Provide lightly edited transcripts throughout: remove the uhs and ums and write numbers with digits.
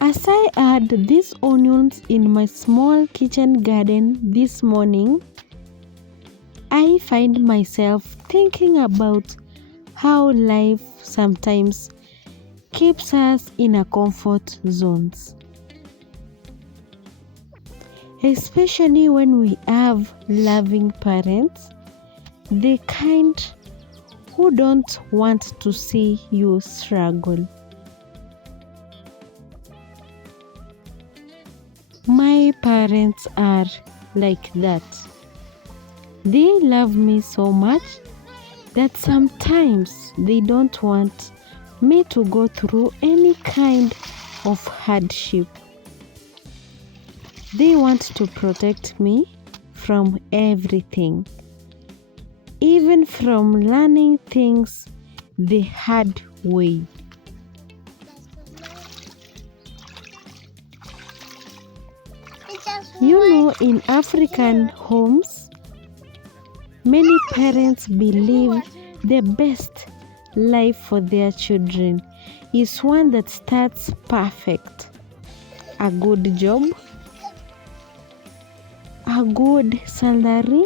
As I add these onions in my small kitchen garden this morning, I find myself thinking about how life sometimes keeps us in our comfort zones. Especially when we have loving parents, the kind who don't want to see you struggle. My parents are like that. They love me so much that sometimes they don't want me to go through any kind of hardship. They want to protect me from everything, even from learning things the hard way. In African homes, many parents believe the best life for their children is one that starts perfect. A good job, a good salary,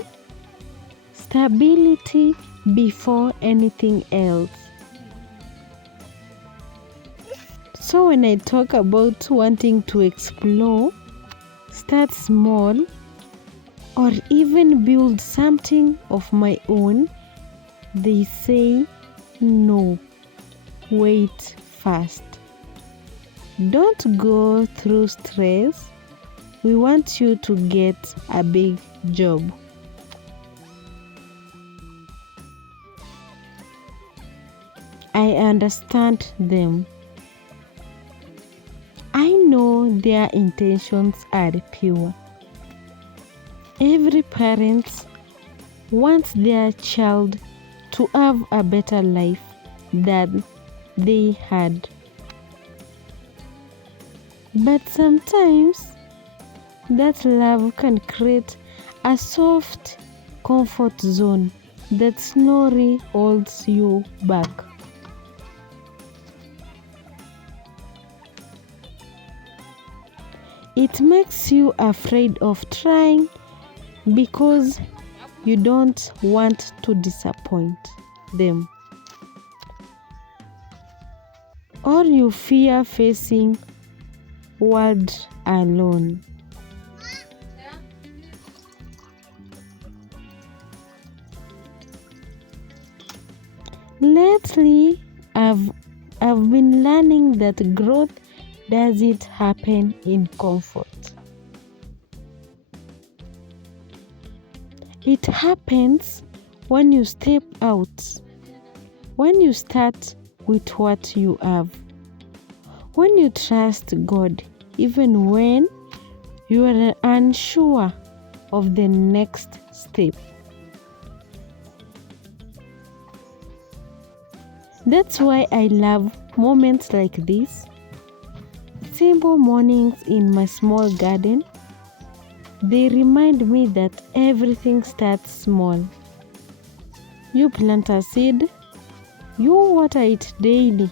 stability before anything else. So when I talk about wanting to explore, start small, or even build something of my own, they say no, wait first. Don't go through stress. We want you to get a big job. I understand them. I know their intentions are pure. Every parent wants their child to have a better life than they had. But sometimes that love can create a soft comfort zone that slowly holds you back. It makes you afraid of trying because you don't want to disappoint them. Or you fear facing world alone. Lately, I've been learning that growth doesn't happen in comfort. It happens when you step out, when you start with what you have, when you trust God, even when you are unsure of the next step. That's why I love moments like this. Simple mornings in my small garden. They remind me that everything starts small. You plant a seed, you water it daily,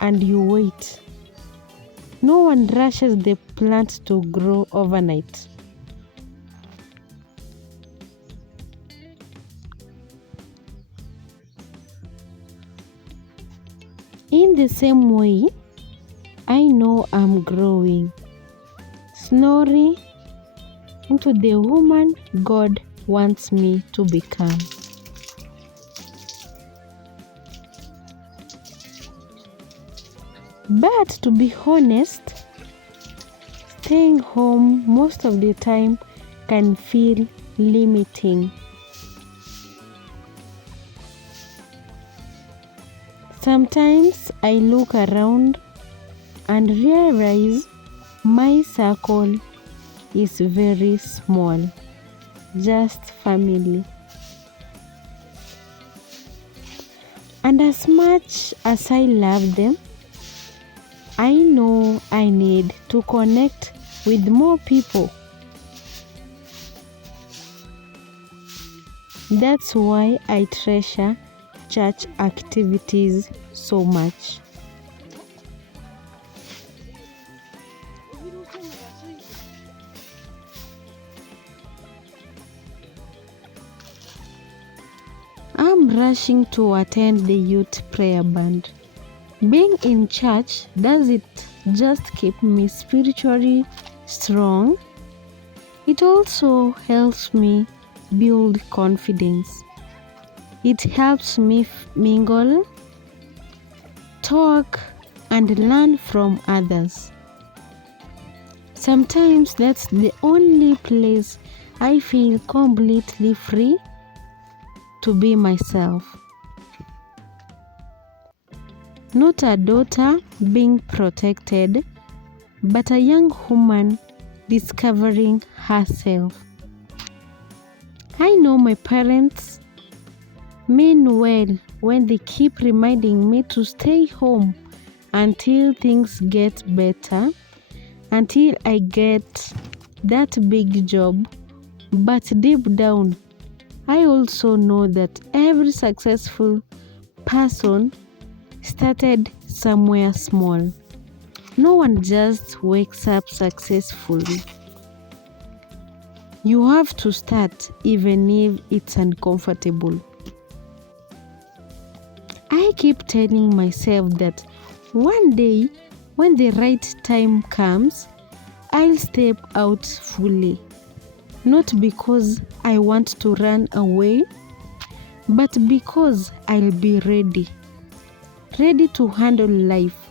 and you wait. No one rushes the plant to grow overnight. In the same way, I know I'm growing, slowly into the woman God wants me to become. But to be honest, staying home most of the time can feel limiting. Sometimes I look around and realize my circle is very small, just family. And as much as I love them, I know I need to connect with more people. That's why I treasure church activities so much. I'm rushing to attend the youth prayer band. Being in church does it just keep me spiritually strong? It also helps me build confidence. It helps me mingle, talk, and learn from others. Sometimes that's the only place I feel completely free to be myself. Not a daughter being protected, but a young woman discovering herself. I know my parents mean well when they keep reminding me to stay home until things get better, until I get that big job. But deep down, I also know that every successful person started somewhere small. No one just wakes up successfully. You have to start even if it's uncomfortable. I keep telling myself that one day, when the right time comes, I'll step out fully. Not because I want to run away, but because I'll be ready. Ready to handle life,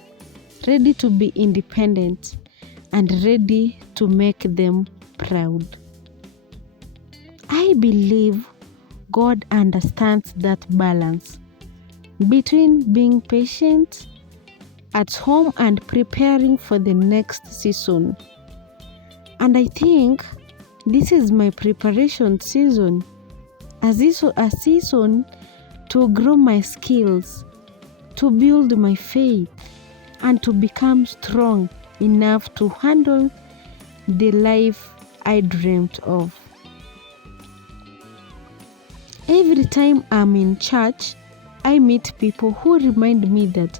ready to be independent, and ready to make them proud. I believe God understands that balance between being patient at home and preparing for the next season. And I think this is my preparation season, a season to grow my skills, to build my faith, and to become strong enough to handle the life I dreamt of. Every time I'm in church, I meet people who remind me that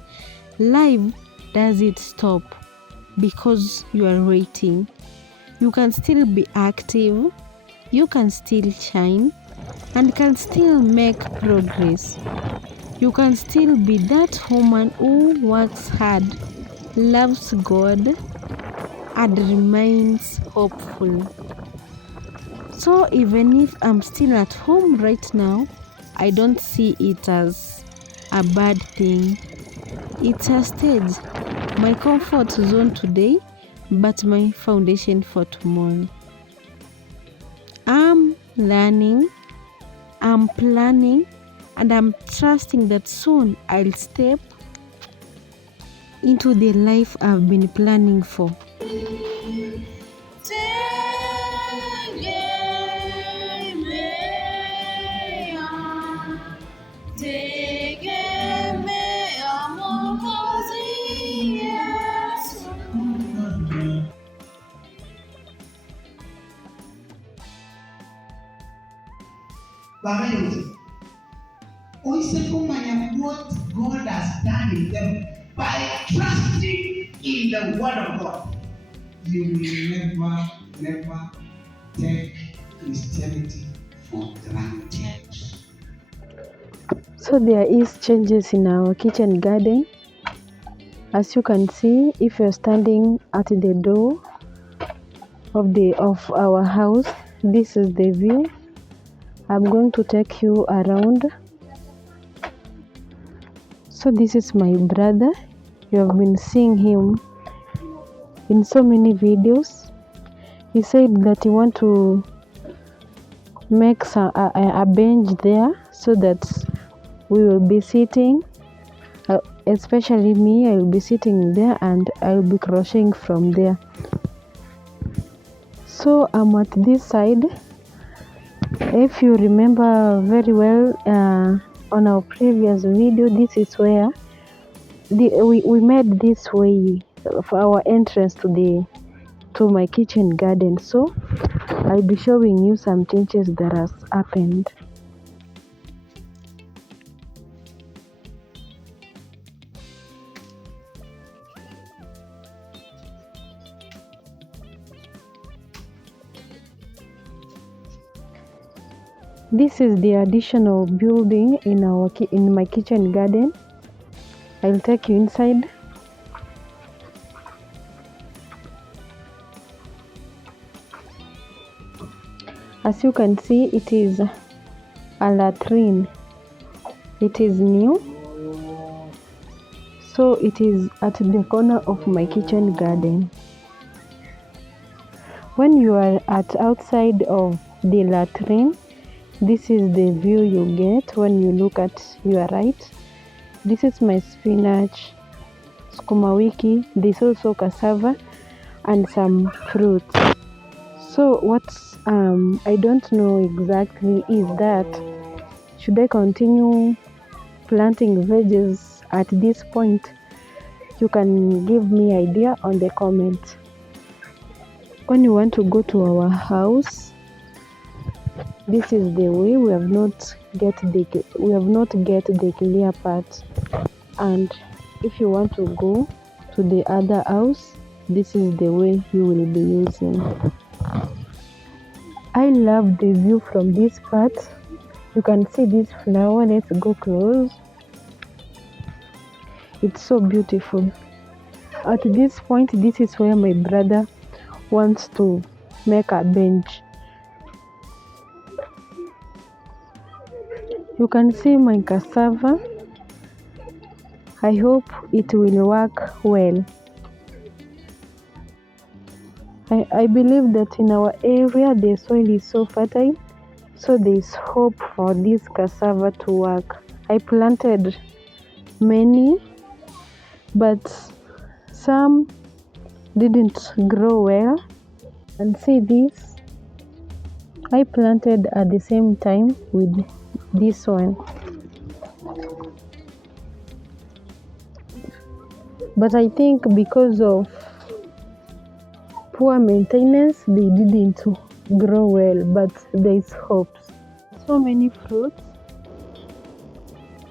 life doesn't stop because you are waiting. You can still be active, you can still shine, and can still make progress. You can still be that woman who works hard, loves God, and remains hopeful. So even if I'm still at home right now, I don't see it as a bad thing. It's a stage, my comfort zone today, but my foundation for tomorrow. I'm learning, I'm planning, and I'm trusting that soon I'll step into the life I've been planning for. What God has done in them by trusting in the Word of God. You will never take Christianity for granted. So there is changes in our kitchen garden. As you can see, if you're standing at the door of our house, this is the view. I'm going to take you around. So this is my brother. You have been seeing him in so many videos. He said that he want to make a bench there so that we will be sitting. Especially me, I will be sitting there and I will be crocheting from there. So I'm at this side. If you remember very well, on our previous video, this is where we made this way for our entrance to my kitchen garden. So I'll be showing you some changes that has happened. This is the additional building in my kitchen garden. I'll take you inside. As you can see, it is a latrine. It is new, so it is at the corner of my kitchen garden. When you are outside of the latrine, this is the view you get when you look at your right. This is my spinach, sukuma wiki, there's also cassava and some fruits. So what I don't know exactly is that should I continue planting veggies at this point? You can give me idea on the comment. When you want to go to our house, this is the way. We have not get the clear part, and if you want to go to the other house, this is the way you will be using. I love the view from this part. You can see this flower. Let's go close. It's so beautiful. At this point, this is where my brother wants to make a bench. You can see my cassava. I hope it will work well. I believe that in our area the soil is so fertile, so there is hope for this cassava to work. I planted many, but some didn't grow well. And see this, I planted at the same time with this one, but I think because of poor maintenance they didn't grow well, but there is hope. So many fruits.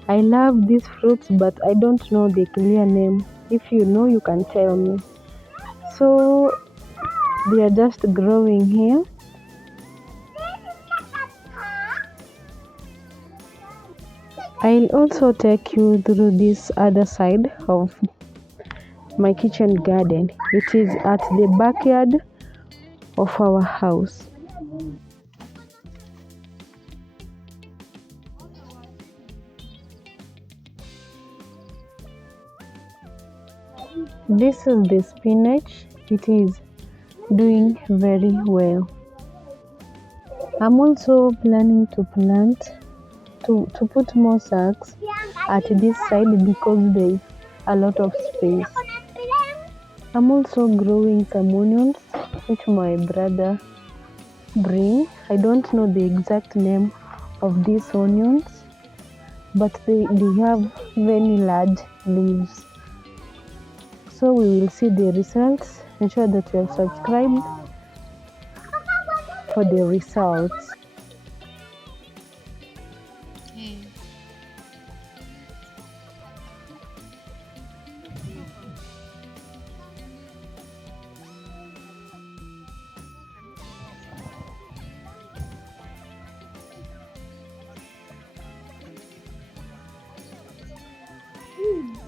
I love these fruits, but I don't know the clear name. If you know, you can tell me. So they are just growing here. I'll also take you through this other side of my kitchen garden. It is at the backyard of our house. This is the spinach. It is doing very well. I'm also planning to put more sacks at this side because there is a lot of space. I'm also growing some onions which my brother bring. I don't know the exact name of these onions, but they have very large leaves. So we will see the results. Ensure that you have subscribed for the results.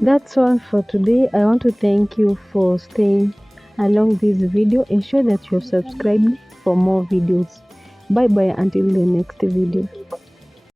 That's all for today. I want to thank you for staying along this video. Ensure that you have subscribed for more videos. Bye bye until the next video.